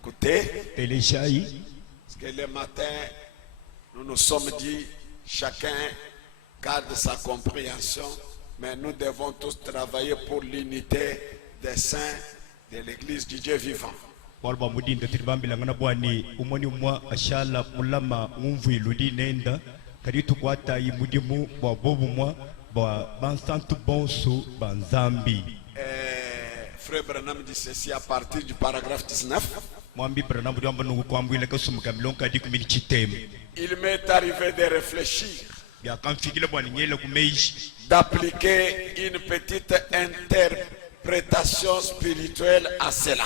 écouter. Parce que le matin, nous nous sommes dit, chacun garde sa compréhension, mais nous devons tous travailler pour l'unité des saints de l'église du Dieu vivant. Frère Branham dit ceci à partir du paragraphe 19. Il m'est arrivé de réfléchir, d'appliquer une petite interprétation spirituelle à cela.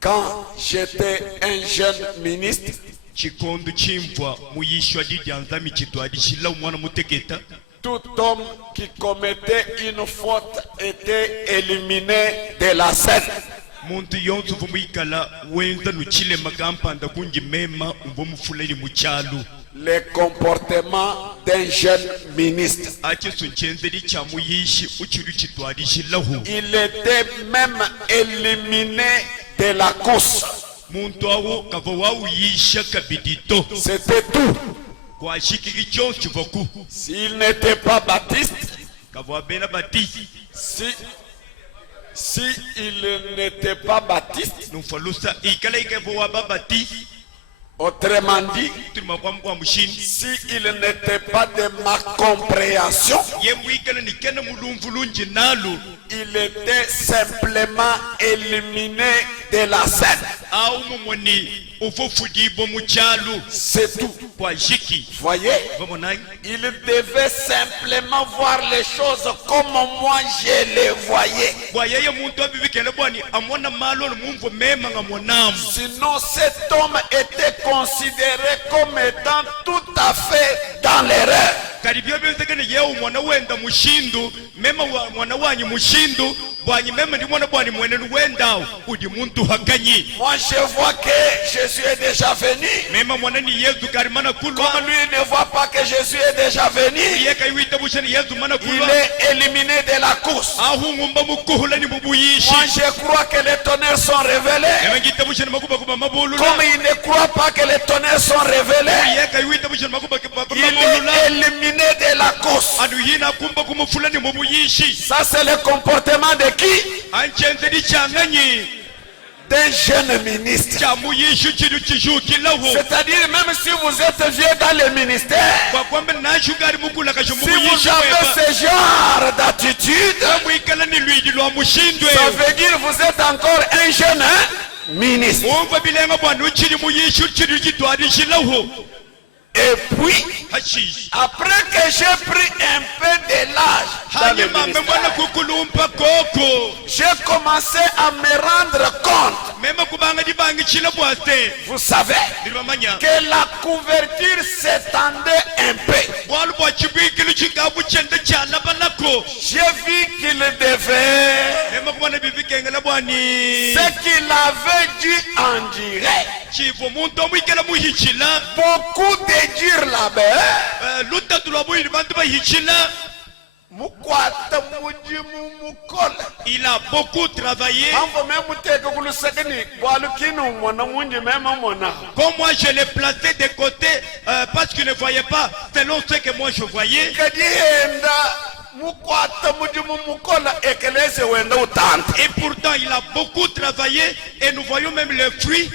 Quand j'étais un jeune ministre, tout homme qui commettait une faute était éliminé de la scène. Le comportement d'un jeune ministre. Il était même éliminé de la course. C'était tout. S'il n'était pas baptiste, si il n'était pas baptiste, autrement dit, s'il n'était pas de ma compréhension, il était simplement éliminé de la scène. C'est tout. Voyez, il devait simplement voir les choses comme moi je les voyais. Sinon cet homme était considéré comme étant tout à fait dans l'erreur. Moi je vois que Jésus est déjà venu. Comme lui ne voit pas que Jésus est déjà venu, il est éliminé de la course. Moi je crois que les tonnerres sont révélés. Comme il ne croit pas que les tonnerres sont révélés, il est éliminé de la course. Ça c'est le comportement de qui? D'un jeune ministre. C'est-à-dire même si vous êtes vieux dans le ministère, si vous avez ce genre d'attitude, ça veut dire que vous êtes encore un jeune ministre. Et puis, après que j'ai pris un peu de l'âge, j'ai commencé à me rendre compte, vous savez, que la couverture s'étendait un peu. J'ai vu qu'il devait, ce qu'il avait dit en direct, beaucoup de dire là-bas, il a beaucoup travaillé. Comme moi je l'ai placé de côté parce qu'il ne voyait pas selon ce que moi je voyais. Et pourtant il a beaucoup travaillé et nous voyons même le fruit.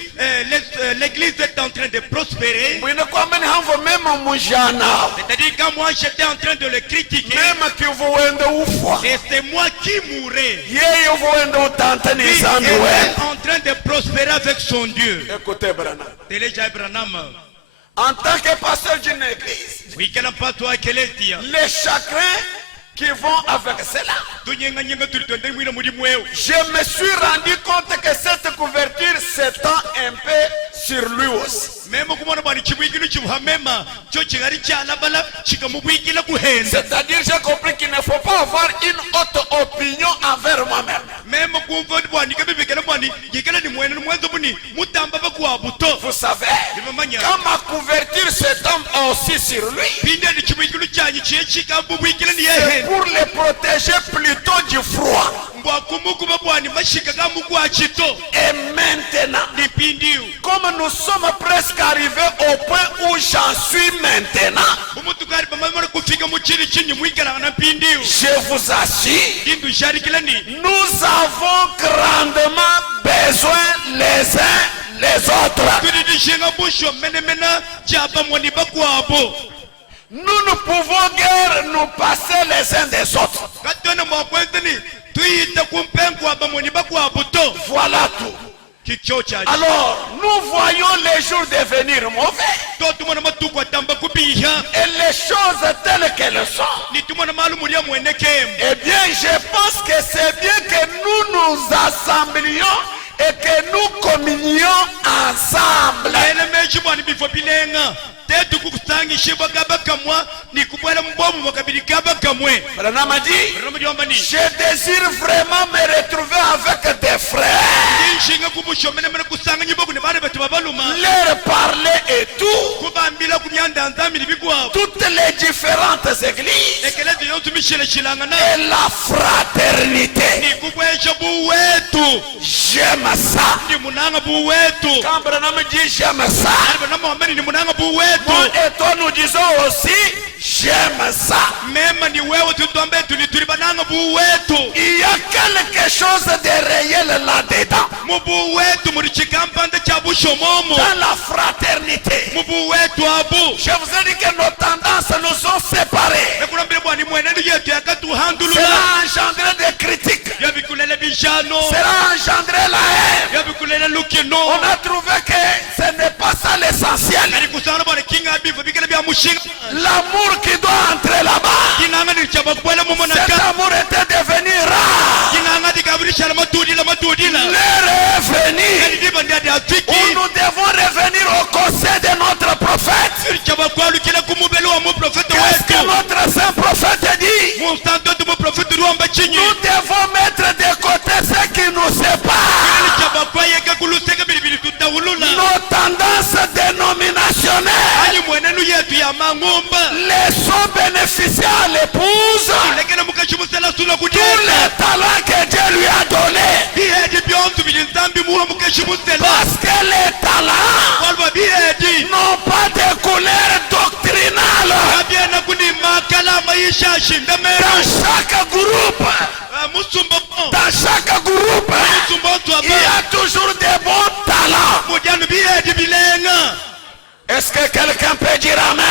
L'église est en train de prospérer. C'est-à-dire quand moi j'étais en train de le critiquer, et c'est moi qui mourrais, il est en train de prospérer avec son Dieu. Écoutez Branham. En tant que pasteur d'une église, les chagrins qui vont avec cela, je me suis rendu compte que cette couverture s'étend un peu sur lui aussi. C'est-à-dire j'ai compris qu'il ne faut pas avoir une haute opinion envers moi-même. Vous savez, quand ma couverture s'étend aussi sur lui, c'est pour les protéger plutôt du froid. Et maintenant, comme nous sommes presque arrivés au point où j'en suis maintenant, je vous assure, nous avons grandement besoin les uns les autres. Nous ne pouvons guère nous passer les uns des autres. Voilà tout. Alors, nous voyons les jours devenir mauvais. Et les choses telles qu'elles sont. Eh bien, je pense que c'est bien que nous nous assemblions et que nous communions ensemble. Branham a dit, je désire vraiment me retrouver avec des frères, leur parler et tout, toutes les différentes églises et la fraternité. J'aime ça. Quand Branham dit j'aime ça, moi et toi nous disons aussi j'aime ça. Il y a quelque chose de réel là-dedans. Dans la fraternité. Je vous ai dit que nos tendances nous sont séparées. Cela a engendré des critiques. Cela a engendré la haine. On a trouvé que ce n'est pas ça l'essentiel. L'amour qui doit entrer là-bas, cet amour était devenu rare. L'heure est venue où nous devons revenir au conseil de notre prophète. Qu'est-ce que notre saint prophète dit? Nous devons mettre de côté ce qui nous sépare. Nos tendances dénominationnelles, les sons bénéficiaires à l'épouse, tous les talents que Dieu lui a donnés. Parce que les talents n'ont pas de couleur doctrinale. Dans chaque groupe, il y a toujours des bons talents. Est-ce que quelqu'un peut dire amen?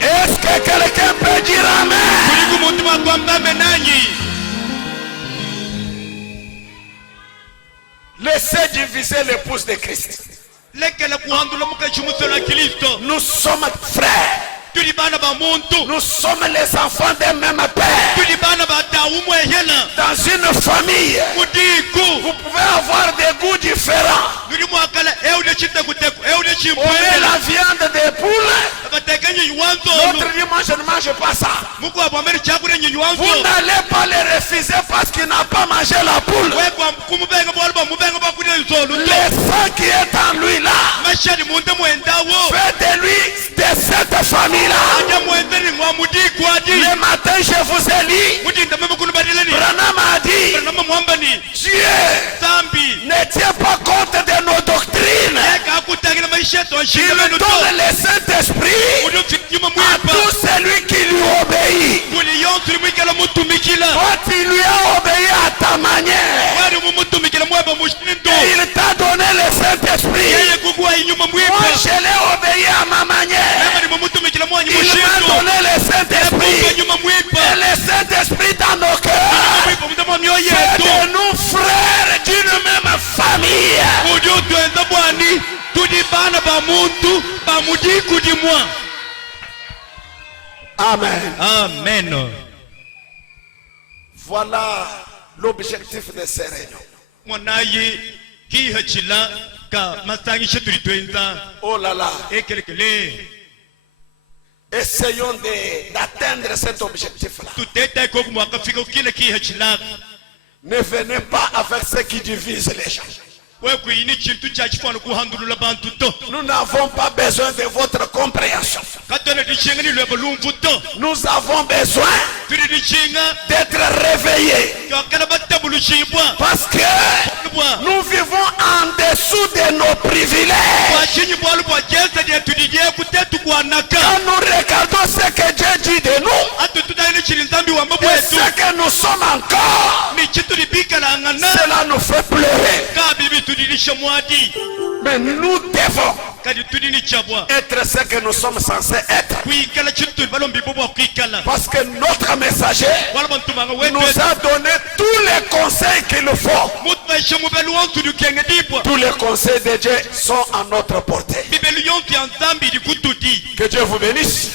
Est-ce que quelqu'un peut dire amen? Laissez diviser l'épouse de Christ. Nous sommes frères. Nous sommes les enfants d'un même père. Dans une famille, vous pouvez avoir des goûts différents. On met la viande des poules. L'autre dit, moi je ne mange pas ça. Vous n'allez pas les refuser parce qu'il n'a pas mangé la poule. Le sang qui est en lui là, fait de lui de cette famille là. Le matin je vous ai dit, Branham a dit, Dieu ne tient pas compte de nos doctrines. Il donne le Saint-Esprit à tout celui qui lui obéit. Toi tu lui as obéi à ta manière. Et il t'a donné le Saint-Esprit. Moi je l'ai obéi à ma manière. Il m'a donné le Saint-Esprit. Et le Saint-Esprit dans nos cœurs fait de nous frères d'une même famille. Amen. Amen. Voilà l'objectif de ces réunions. Oh là là. Essayons d'atteindre cet objectif-là. Ne venez pas avec ce qui divise les gens. Nous n'avons pas besoin de votre compréhension. Nous avons besoin d'être réveillés. Parce que nous vivons en dessous de nos privilèges. Quand nous regardons ce que Dieu dit de nous et ce que nous sommes encore, cela nous fait pleurer. Mais nous devons être ce que nous sommes censés être. Parce que notre messager nous a donné tous les conseils qu'il faut. Tous les conseils de Dieu sont à notre portée. Que Dieu vous bénisse.